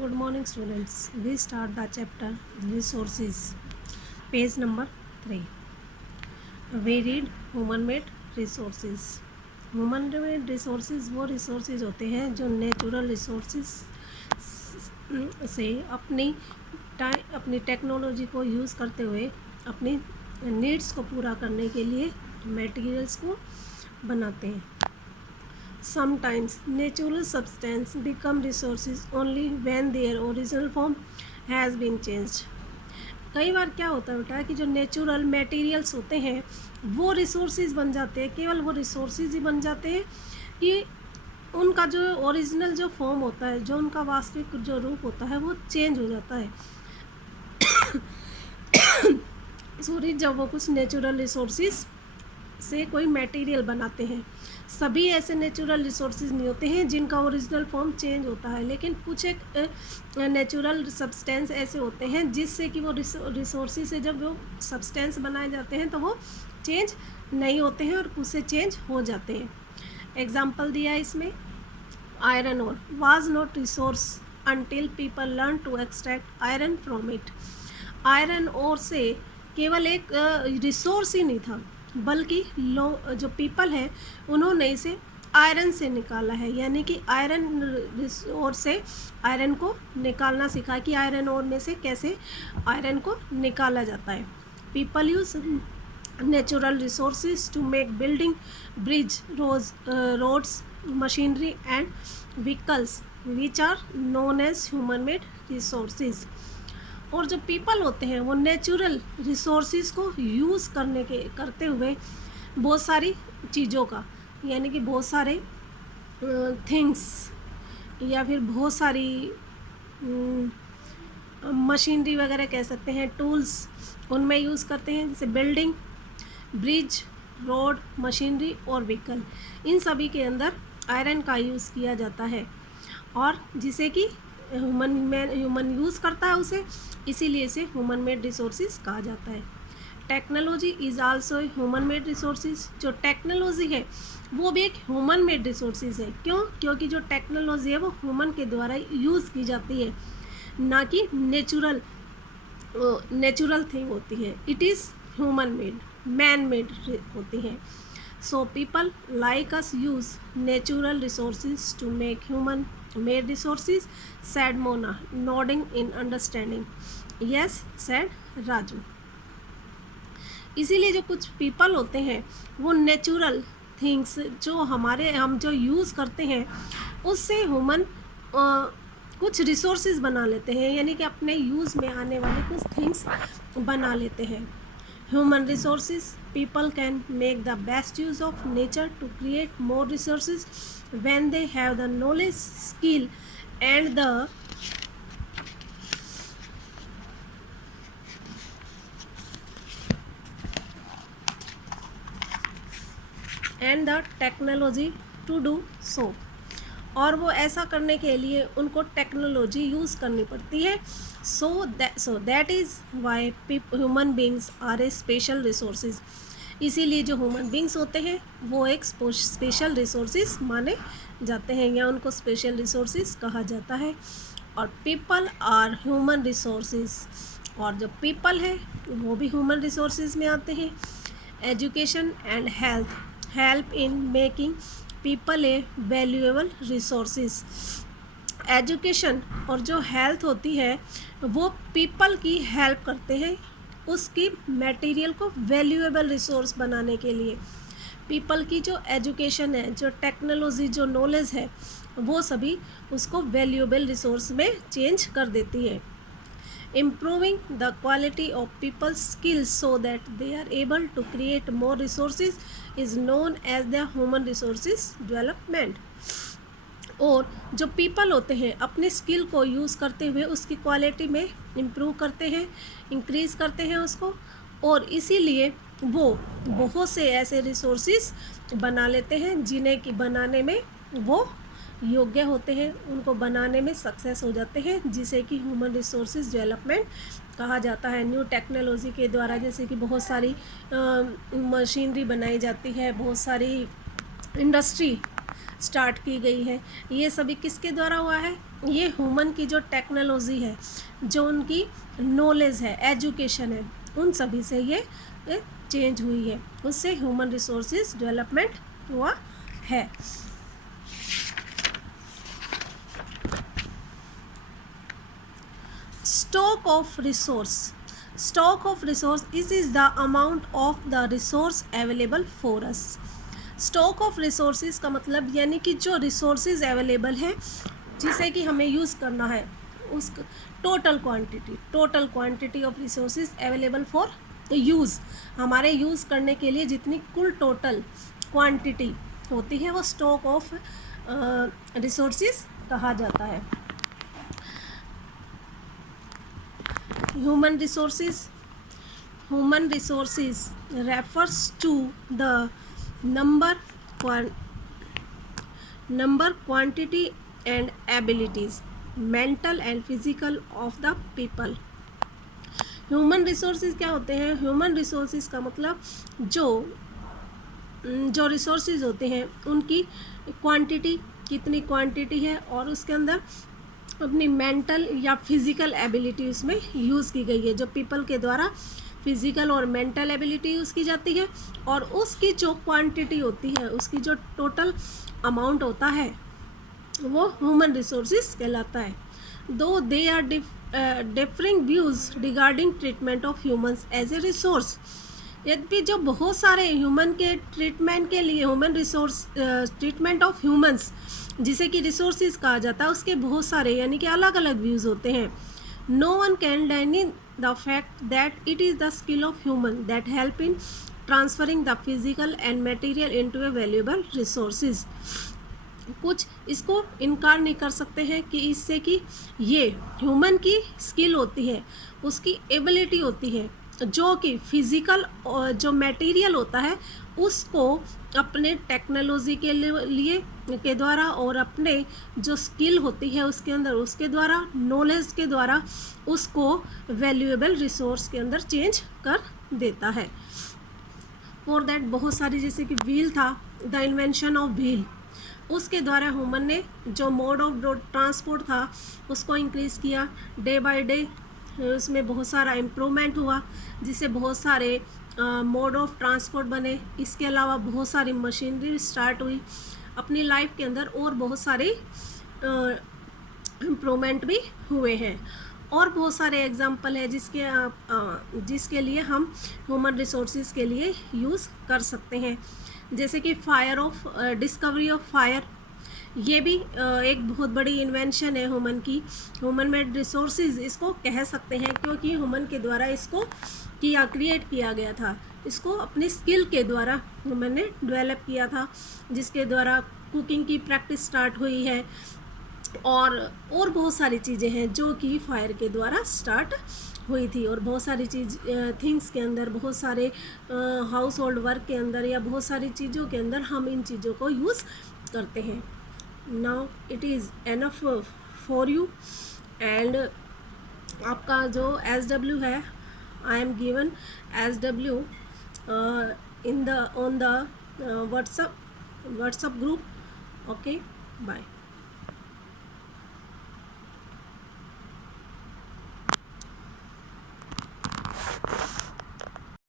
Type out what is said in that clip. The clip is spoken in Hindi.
Good morning, students. We start the chapter Resources, page number 3. We read human-made resources. Human-made resources वो resources होते हैं जो natural resources से अपनी टेक्नोलॉजी को यूज़ करते हुए अपनी नीड्स को पूरा करने के लिए मटेरियल्स को बनाते हैं. Sometimes natural substance become resources only when their original form has been changed. कई बार क्या होता है बेटा कि जो नेचुरल मटेरियल्स होते हैं वो रिसोर्सेज बन जाते हैं, केवल वो रिसोर्सेज ही बन जाते हैं कि उनका जो ओरिजिनल जो फॉर्म होता है, जो उनका वास्तविक जो रूप होता है वो चेंज हो जाता है. सॉरी, जब वो कुछ नेचुरल रिसोर्सेज से कोई मटेरियल बनाते हैं. सभी ऐसे नेचुरल रिसोर्सेज नहीं होते हैं जिनका ओरिजिनल फॉर्म चेंज होता है, लेकिन कुछ एक नेचुरल सब्सटेंस ऐसे होते हैं जिससे कि वो रिसोर्सेज से जब वो सब्सटेंस बनाए जाते हैं तो वो चेंज नहीं होते हैं और उससे चेंज हो जाते हैं. एग्जाम्पल दिया है इसमें. Iron ore was not resource until people learn to extract iron from it. Iron ore से केवल एक रिसोर्स ही नहीं था, बल्कि जो पीपल है उन्होंने इसे आयरन से निकाला है, यानी कि आयरन ओर से आयरन को निकालना सीखा कि आयरन ओर में से कैसे आयरन को निकाला जाता है. People use natural resources to make building, bridge, roads, machinery and vehicles which are known as human made resources. और जो पीपल होते हैं वो नेचुरल रिसोर्सेज को यूज़ करते हुए बहुत सारी चीज़ों का, यानी कि बहुत सारे थिंग्स या फिर बहुत सारी मशीनरी वगैरह कह सकते हैं, टूल्स उनमें यूज़ करते हैं, जैसे बिल्डिंग, ब्रिज, रोड, मशीनरी और व्हीकल. इन सभी के अंदर आयरन का यूज़ किया जाता है और जिसे कि ह्यूमन यूज़ करता है उसे, इसीलिए इसे ह्यूमन मेड रिसोर्सेज कहा जाता है. Technology is also human made resources. जो टेक्नोलॉजी है वो भी एक ह्यूमन मेड रिसोर्सेज है. क्यों? क्योंकि जो टेक्नोलॉजी है वो ह्यूमन के द्वारा यूज़ की जाती है, ना कि नेचुरल थिंग होती है. It is human made, man made होती है. So people like us use natural resources to make human made resources, said Mona, nodding in understanding. Yes, said Raju. इसीलिए जो कुछ पीपल होते हैं वो नेचुरल थिंग्स जो हम जो यूज़ करते हैं उससे ह्यूमन कुछ रिसोर्सेज बना लेते हैं, यानी कि अपने यूज़ में आने वाले कुछ थिंग्स बना लेते हैं. Human resources, people can make the best use of nature to create more resources when they have the knowledge, skill and the technology to do so. और वो ऐसा करने के लिए उनको टेक्नोलॉजी यूज़ करनी पड़ती है. So that is why human beings are a special resources. इसीलिए जो ह्यूमन बींग्स होते हैं वो एक स्पेशल रिसोर्सेज माने जाते हैं या उनको स्पेशल रिसोर्सेज कहा जाता है. और पीपल आर ह्यूमन रिसोर्सेज, और जो पीपल है वो भी ह्यूमन रिसोर्सेज में आते हैं. Education and health help in making people A valuable resources. Education और जो हेल्थ होती है वो पीपल की हेल्प करते हैं उसकी मटेरियल को वैल्यूएबल रिसोर्स बनाने के लिए. पीपल की जो एजुकेशन है, जो टेक्नोलॉजी, जो नॉलेज है, वो सभी उसको वैल्यूएबल रिसोर्स में चेंज कर देती है. Improving the quality of people's skills so that they are able to create more resources is known as the human resources development. और जो पीपल होते हैं अपने स्किल को यूज़ करते हुए उसकी क्वालिटी में इम्प्रूव करते हैं, इंक्रीज़ करते हैं उसको, और इसीलिए वो बहुत से ऐसे रिसोर्सेज बना लेते हैं जिन्हें कि बनाने में वो योग्य होते हैं, उनको बनाने में सक्सेस हो जाते हैं, जिसे कि ह्यूमन रिसोर्सेज डेवलपमेंट कहा जाता है. न्यू टेक्नोलॉजी के द्वारा जैसे कि बहुत सारी मशीनरी बनाई जाती है, बहुत सारी इंडस्ट्री स्टार्ट की गई है। ये सभी किसके द्वारा हुआ है? ये ह्यूमन की जो टेक्नोलॉजी है, जो उनकी नॉलेज है, एजुकेशन है, उन सभी से ये चेंज हुई है, उससे ह्यूमन रिसोर्सेज डेवलपमेंट हुआ है। Stock of resource, stock of resource is the amount of the resource available for us. Stock of resources का मतलब यानी कि जो रिसोर्सेज अवेलेबल है जिसे कि हमें यूज़ करना है, उस total quantity of resources available for use, हमारे यूज़ करने के लिए जितनी कुल टोटल क्वांटिटी होती है वो स्टॉक ऑफ रिसोर्सेज कहा जाता है। Human resources refers to the number, quantity and abilities, mental and physical of the people। Human resources क्या होते हैं? ह्यूमन रिसोर्सेज का मतलब जो रिसोर्सेज होते हैं उनकी क्वांटिटी, कितनी क्वांटिटी है, और उसके अंदर अपनी मेंटल या फिज़िकल एबिलिटी उसमें यूज़ की गई है। जो पीपल के द्वारा फिज़िकल और मेंटल एबिलिटी यूज़ की जाती है, और उसकी जो क्वांटिटी होती है, उसकी जो टोटल अमाउंट होता है, वो ह्यूमन रिसोर्सेज कहलाता है। Though they are differing views regarding treatment of humans as a resource. यद्यपि जो बहुत सारे ह्यूमन के ट्रीटमेंट के लिए human resource treatment of humans जिसे कि रिसोर्सेज कहा जाता है, उसके बहुत सारे यानी कि अलग अलग व्यूज़ होते हैं। No one can deny the fact that it is the skill of human that help in transferring the physical and material into a valuable resources. कुछ इसको इनकार नहीं कर सकते हैं कि इससे कि ये ह्यूमन की स्किल होती है, उसकी एबिलिटी होती है, जो कि फिज़िकल और जो मटेरियल होता है उसको अपने टेक्नोलॉजी के लिए के द्वारा और अपने जो स्किल होती है उसके अंदर, उसके द्वारा, नॉलेज के द्वारा उसको वैल्यूएबल रिसोर्स के अंदर चेंज कर देता है। फॉर दैट बहुत सारी, जैसे कि व्हील था, द इन्वेंशन ऑफ व्हील, उसके द्वारा ह्यूमन ने जो मोड ऑफ ट्रांसपोर्ट था उसको इंक्रीज़ किया। डे बाय डे उसमें बहुत सारा इम्प्रूवमेंट हुआ, जिससे बहुत सारे मोड ऑफ ट्रांसपोर्ट बने। इसके अलावा बहुत सारी मशीनरी स्टार्ट हुई अपनी लाइफ के अंदर, और बहुत सारे इम्प्रूवमेंट भी हुए हैं। और बहुत सारे एग्जाम्पल है जिसके लिए हम ह्यूमन रिसोर्सेज के लिए यूज़ कर सकते हैं। जैसे कि डिस्कवरी ऑफ फायर, ये भी एक बहुत बड़ी इन्वेंशन है ह्यूमन की। ह्यूमन मेड रिसोर्सेज इसको कह सकते हैं, क्योंकि ह्यूमन के द्वारा इसको क्रिएट किया गया था। इसको अपनी स्किल के द्वारा ह्यूमन ने डेवलप किया था, जिसके द्वारा कुकिंग की प्रैक्टिस स्टार्ट हुई है, और बहुत सारी चीज़ें हैं जो कि फायर के द्वारा स्टार्ट हुई थी। और बहुत सारी थिंग्स के अंदर, बहुत सारे हाउस होल्ड वर्क के अंदर, या बहुत सारी चीज़ों के अंदर हम इन चीज़ों को यूज़ करते हैं। Now it is enough for you, and आपका जो SW है, I am given SW on the WhatsApp group. Okay, bye.